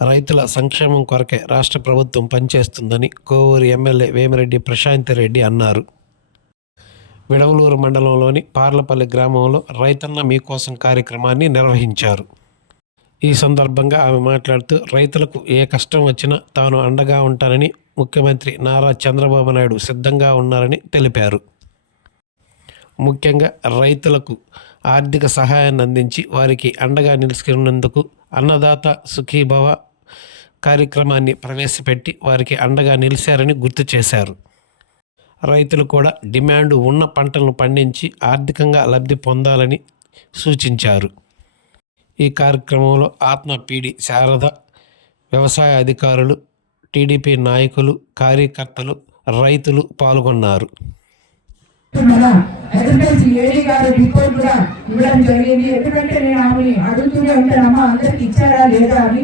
రైతుల సంక్షేమం కొరకే రాష్ట్ర ప్రభుత్వం పనిచేస్తుందని కోవూరు ఎమ్మెల్యే వేమిరెడ్డి ప్రశాంతిరెడ్డి అన్నారు. విడవలూరు మండలంలోని పార్లపల్లి గ్రామంలో రైతన్న మీకోసం కార్యక్రమాన్ని నిర్వహించారు. ఈ సందర్భంగా ఆమె మాట్లాడుతూ రైతులకు ఏ కష్టం వచ్చినా తాను అండగా ఉంటానని ముఖ్యమంత్రి నారా చంద్రబాబు నాయుడు సిద్ధంగా ఉన్నారని తెలిపారు. ముఖ్యంగా రైతులకు ఆర్థిక సహాయాన్ని అందించి వారికి అండగా నిలుచుకున్నందుకు అన్నదాత సుఖీభవ కార్యక్రమాన్ని ప్రవేశపెట్టి వారికి అండగా నిలిచారని గుర్తు చేశారు. రైతులు కూడా డిమాండ్ ఉన్న పంటలను పండించి ఆర్థికంగా లబ్ధి పొందాలని సూచించారు. ఈ కార్యక్రమంలో ఆత్మ పీడి శారద, వ్యవసాయ అధికారులు, టీడీపీ నాయకులు, కార్యకర్తలు, రైతులు పాల్గొన్నారు. ఎందుకంటే నేను ఆమె అడుగుతూనే ఉంటానమ్మా అందరికి ఇచ్చారా లేదా అని,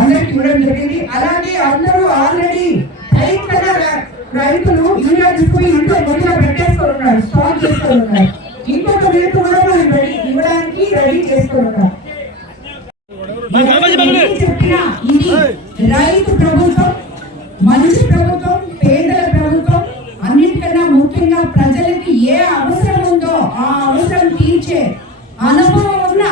అందరికి ఇవ్వడం జరిగింది. అలాగే అందరూ ఆల్రెడీ రైతులు యూరియా తీసుకుని ఇంట్లో మొదలుగా పెట్టేసుకొని ఉన్నారు, స్టాక్ చేసుకొని ఉన్నారు. ఇంకొక రేటు కూడా ఇవ్వడానికి రెడీ చేసుకొని ఉన్నారు. చెప్పిన ఇది రైతు ప్రభుత్వం, మంచి ప్రభుత్వం, పేదల ప్రభుత్వం. అన్నిటికన్నా ముఖ్యంగా ప్రజలకి ఏ అవసరం ఉందో ఆ అవసరం తీర్చే అనుభవం ఉన్న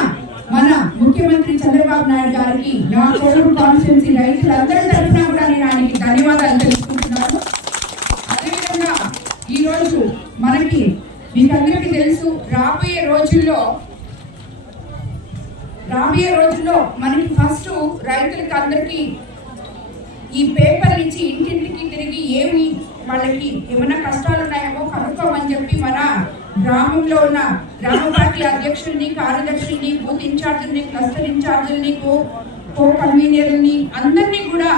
మన ముఖ్యమంత్రి చంద్రబాబు నాయుడు గారికి నా కోవూరు కాన్స్టిట్యున్సీ రైతులందరి తరఫున కూడా నేను ఆయనకి ధన్యవాదాలు తెలుసుకుంటున్నాను. అదేవిధంగా ఈరోజు మీకందరికీ తెలుసు, రాబోయే రోజుల్లో మనకి ఫస్ట్ రైతులకి అందరికీ ఈ పేపర్ ఇచ్చి ఇంటింటికి తిరిగి వాళ్ళకి ఏమైనా కష్టాలు ఉన్నాయేమో కనుక్కోమని చెప్పి మన గ్రామంలో ఉన్న గ్రామ పార్టీ అధ్యక్షుల్ని, కార్యదర్శుల్ని, బూత్ ఇన్ఛార్జుల్ని, క్లస్టర్ ఇన్ఛార్జుల్ని, కో కన్వీనర్ని అందరినీ కూడా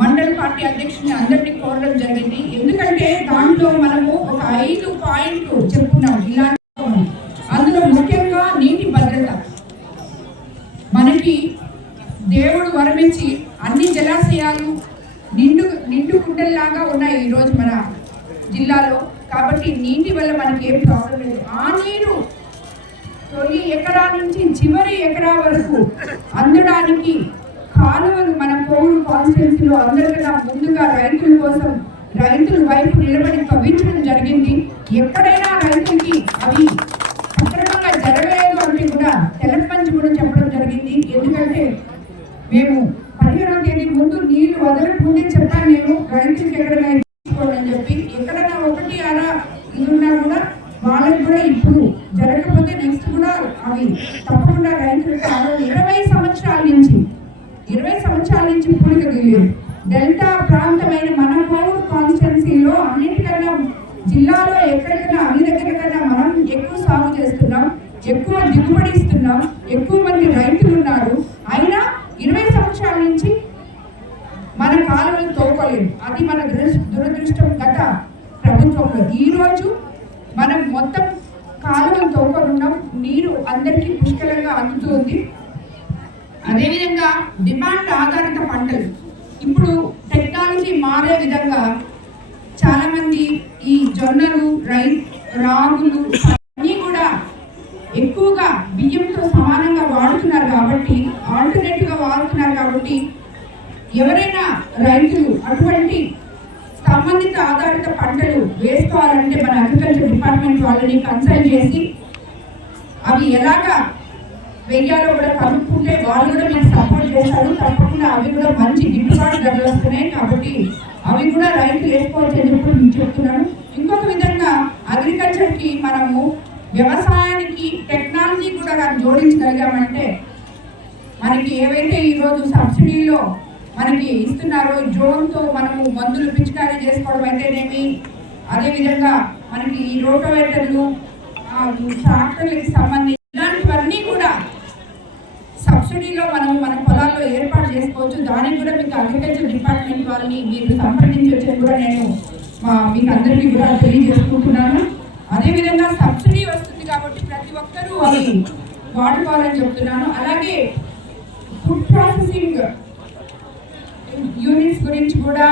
మండల పార్టీ అధ్యక్షుల్ని అందరినీ కోరడం జరిగింది. ఎందుకంటే దాంట్లో మనము ఒక 5 పాయింట్లు చెప్పుకున్నాం ఇలాంటి. అందులో ముఖ్యంగా నీటి భద్రత. మనకి దేవుడు వరమించి అన్ని జలాశయాలు నిండు కుండల్లాగా ఉన్నాయి ఈరోజు మన జిల్లాలో. కాబట్టి నీటి వల్ల మనకి ఏం ప్రాబ్లం లేదు. ఆ నీరు తొలి ఎకరా నుంచి చివరి ఎకరా వరకు అందడానికి కాలువలు మన కోవూరు కాన్స్టిట్యున్సీలో అందరికన్నా ముందుగా రైతుల వైపు నిలబడి తవ్వించడం జరిగింది. ఎక్కడైనా రైతులకి అవి సక్రమంగా జరగలేదు అంటే కూడా తెలపంచి కూడా చెప్పడం జరిగింది. ఎందుకంటే మేము 15వ తేదీ ముందు నీళ్లు వదలకముందే చెప్పాను, నేను రైతులకి ఎక్కడైనా తీసుకోవాలని చెప్పి. ఎక్కడైనా 1 అలా ఇది ఉన్నా కూడా వాళ్ళకి కూడా ఇప్పుడు జరగకపోతే నెక్స్ట్ కూడా అవి తప్పకుండా రైతులకు 20 సంవత్సరాల నుంచి పూడిక దిగారు. డెల్టా ప్రాంతమైన మన కోవూరు కాన్స్టిట్యున్సీలో అన్నిటికన్నా జిల్లాలో ఎక్కడికైనా అన్ని దగ్గర కన్నా మనం ఎక్కువ సాగు చేస్తున్నాం, ఎక్కువ దిగుబడి ఇస్తున్నాం, ఎక్కువ మంది రైతులు ఉన్నారు. అయినా 20 సంవత్సరాల నుంచి మన కాలువలు తోకలేదు. అది మన దురదృష్టం గత ప్రభుత్వంలో. ఈరోజు మనం మొత్తం కాలువలు తోకనున్నాం, నీరు అందరికీ పుష్కలంగా అందుతుంది. అదేవిధంగా డిమాండ్ ఆధారిత పంటలు ఇప్పుడు టెక్నాలజీ మారే విధంగా చాలా మంది ఈ జొన్నలు, రాగులు అన్నీ కూడా ఎక్కువగా బియ్యంతో సమానంగా వాడుతున్నారు కాబట్టి, ఆల్టర్నేటివ్గా వాడుతున్నారు కాబట్టి ఎవరైనా రైతులు అటువంటి సంబంధిత ఆధారిత పంటలు వేసుకోవాలంటే మన అగ్రికల్చర్ డిపార్ట్మెంట్ వాళ్ళని కన్సల్ట్ చేసి అవి ఎలాగా వెయ్యాలో కూడా కనుక్కుంటే వాళ్ళు కూడా మీకు సపోర్ట్ చేస్తారు. తప్పకుండా అవి కూడా మంచి గిట్టుబాటు ధరలు వస్తున్నాయి కాబట్టి అవి కూడా రైతులు వేసుకోవచ్చు అని చెప్పి నేను చెప్తున్నాను. ఇంకొక విధంగా అగ్రికల్చర్కి మనము వ్యవసాయానికి టెక్నాలజీ కూడా జోడించగలిగామంటే మనకి ఏవైతే ఈరోజు సబ్సిడీలో మనకి ఇస్తున్నారో డ్రోన్తో మనము మందులు పిచికారీ చేసుకోవడం అయితేనేమి, అదేవిధంగా మనకి ఈ రోటోవేటర్లు, ట్రాక్టర్లకి సంబంధించి ఇలాంటివన్నీ కూడా సబ్సిడీలో మనం మన పొలాల్లో ఏర్పాటు చేసుకోవచ్చు. దానికి కూడా మీకు అగ్రికల్చర్ డిపార్ట్మెంట్ వాళ్ళని మీరు సంప్రదించవచ్చని కూడా నేను మీకు అందరికీ కూడా తెలియజేసుకుంటున్నాను. అదేవిధంగా సబ్సిడీ వస్తుంది కాబట్టి ప్రతి ఒక్కరూ అవి వాడుకోవాలని చెప్తున్నాను. అలాగే ఫుడ్ ప్రాసెసింగ్ యూనిట్స్ గురించి కూడా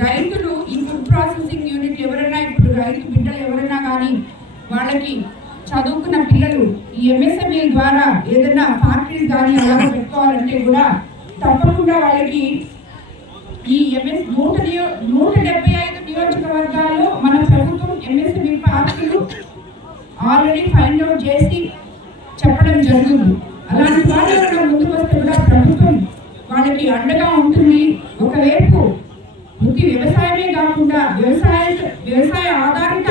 రైతులు ఈ ఫుడ్ ప్రాసెసింగ్ యూనిట్ ఎవరైనా ఇప్పుడు రైతు బిడ్డలు ఎవరైనా కానీ వాళ్ళకి చదువుకున్న పిల్లలు ఈ ఎంఎస్ఎంఈ ద్వారా ఏదైనా ఫ్యాక్టరీస్ కానీ అలా పెట్టుకోవాలంటే కూడా తప్పకుండా వాళ్ళకి ఈ ఎంఎస్ 175 నియోజకవర్గాల్లో మన ప్రభుత్వం ఎంఎస్ఎంఈ పార్కులు ఆల్రెడీ ఫైండ్ అవుట్ చేసి చెప్పడం జరుగుతుంది. అలాంటి వాళ్ళు కూడా ముందుకు వస్తే కూడా ప్రభుత్వం వాళ్ళకి అండగా ఉంటుంది. ఒకవైపు వృత్తి వ్యవసాయమే కాకుండా వ్యవసాయ ఆధారిత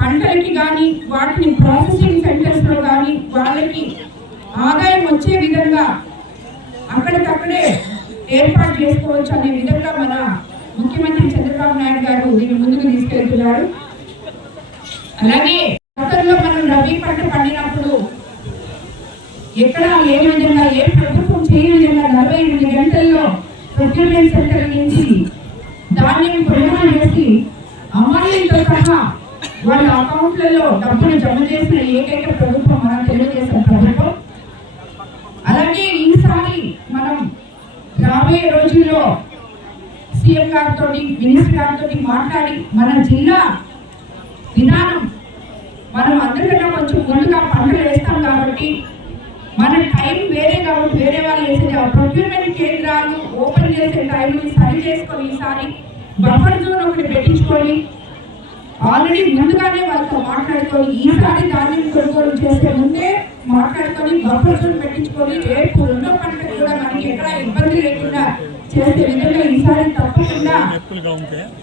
పంటలకి కానీ వాటిని ప్రాసెసింగ్ సెంటర్స్లో కానీ వాళ్ళకి ఆదాయం వచ్చే విధంగా అక్కడికక్కడే ఏర్పాటు చేసుకోవచ్చు అనే విధంగా మన ముఖ్యమంత్రి చంద్రబాబు నాయుడు గారు దీన్ని ముందుకు తీసుకెళ్తున్నారు. అలాగే గతంలో మనం రబీ పంట పండినప్పుడు ఎక్కడ ఏ విధంగా ఏ ప్రభుత్వం చేయని విధంగా 48 గంటల్లో ప్రొక్యూర్మెంట్ సెంటర్ నుంచి ధాన్యం కొనుగోలు చేసి అమ్మాయిలతో సహా వాళ్ళ అకౌంట్లలో డబ్బులు జమ చేసిన ఏకైక ప్రభుత్వం మన తెలుగుదేశం ప్రభుత్వం. అలాగే ఈసారి మనం రాబోయే రోజుల్లో సీఎం గారితో మినిస్టర్ గారితో మాట్లాడి మన జిల్లా విధానం మనం అందరికన్నా కొంచెం ముందుగా పంటలు వేస్తాం కాబట్టి మన టైం వేరే కాబట్టి వేరే వాళ్ళు వేసేది ఆ ప్రొక్యూర్మెంట్ కేంద్రాలు ఓపెన్ చేసే టైంని సరి చేసుకొని ఈసారి బఫర్ జోన్ ఒకటి పెట్టించుకొని ఆల్రెడీ ముందుగానే వాళ్ళతో మాట్లాడుకొని ఈసారి ధాన్యం కొనుగోలు చేసే ముందే మాట్లాడుకొని బఫర్ జోన్ పెట్టించుకొని రేపు రెండో పంటకు కూడా మనకి ఎక్కడ ఇబ్బంది లేకుండా చేసే విధంగా ఈసారి తప్పకుండా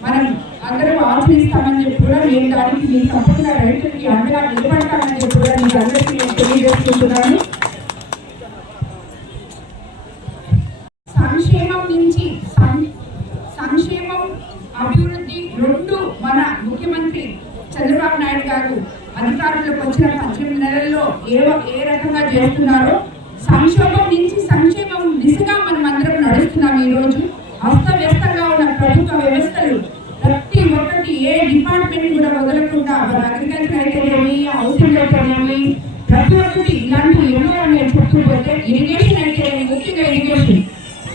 మనం అందరూ ఆచరిస్తామని చెప్పి కూడా నేను దానికి మీరు తప్పకుండా రైతులకి అండగా నిలబడతామని చెప్పి కూడా మీకు అందరికీ నేను తెలియజేసుకుంటున్నాను. సంక్షేమం నుంచి సంక్షేమం అభివృద్ధి రెండు మన ముఖ్యమంత్రి చంద్రబాబు నాయుడు గారు అధికారంలోకి వచ్చిన 18 నెలల్లో ఏ రకంగా చేస్తున్నారో సంక్షోభం నుంచి సంక్షేమం దిశగా మనం అందరం నడుస్తున్నాం. ఈరోజు అస్తవ్యస్తంగా ఉన్న ప్రభుత్వ వ్యవస్థలు ప్రతి ఒక్కటి ఏ డిపార్ట్మెంట్ కూడా వదలకుండా అగ్రికల్చర్ అయితేనేమి హౌసింగ్ అయితేనేమి ప్రతి ఒక్కటి ఇలాంటివి ఎన్నో నేను చెప్తుపోతే ఇరిగేషన్ అయితేనేమి ముఖ్యంగా ఇరిగేషన్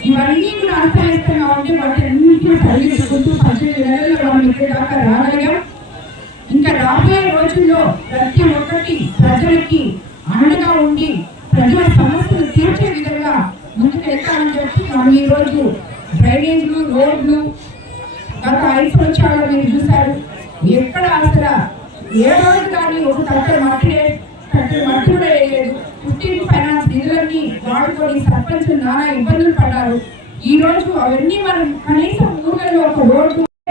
ఇవన్నీ కూడా అస్తవ్యస్తంగా ఉంటే వాటి అన్నింటినీ సరిదిద్దుకుంటూ 18 నెలల్లో మనం ఇక్కడ దాకా రాగలిగాం. ఇంకా రాబోయే రోజుల్లో ప్రతి ఒక్కటి ప్రజలకి అండగా ఉండి ప్రజల సమస్యలు తీర్చే విధంగా ముందుకు వెళ్తామని చెప్పి మనం ఈరోజు డ్రైనేజ్లు రోడ్లు గత 5 సంవత్సరాలు మీరు చూశారు. ఎక్కడ అసలు ఏ రోజు కానీ ఒక తట్ట మట్టి కూడా వేయలేదు. 15 ఫైనాన్స్ నిధులన్నీ వాడుకొని సర్పంచులు నానా ఇబ్బందులు పడ్డారు. ఈ రోజు అవన్నీ మనం కనీసం ఊళ్ళలో ఒక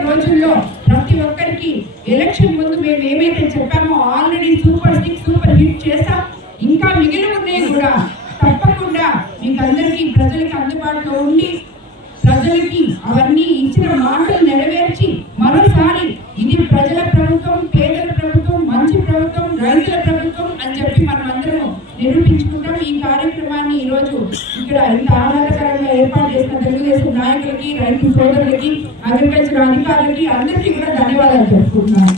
రోజుల్లో ప్రతి ఒక్కరికి ఎలక్షన్ ముందు మేము ఏమైతే చెప్పామో ఆల్రెడీ సూపర్ హిట్ చేస్తాం. ఇంకా మిగిలి ఉన్నాయి కూడా తప్పకుండా మీకు అందరికీ ప్రజలకి అందుబాటులో ఉండి ప్రజలకి అవన్నీ ఇచ్చిన మాటలు నెరవేర్చి మరోసారి ఇది ప్రజల ప్రభుత్వం, పేదల ప్రభుత్వం, మంచి ప్రభుత్వం, రైతుల ప్రభుత్వం అని చెప్పి మనం అందరం నిరూపించుకుంటాం. ఈ కార్యక్రమాన్ని ఈరోజు ఇక్కడ ఇంత ఆహ్లాదకరంగా ఏర్పాటు చేసిన తెలుగుదేశం నాయకులకి, రైతు సోదరులకి, అగ్రికల్చర్ అధికారులకి అందరికీ కూడా ధన్యవాదాలు చెప్పుకుంటున్నాను.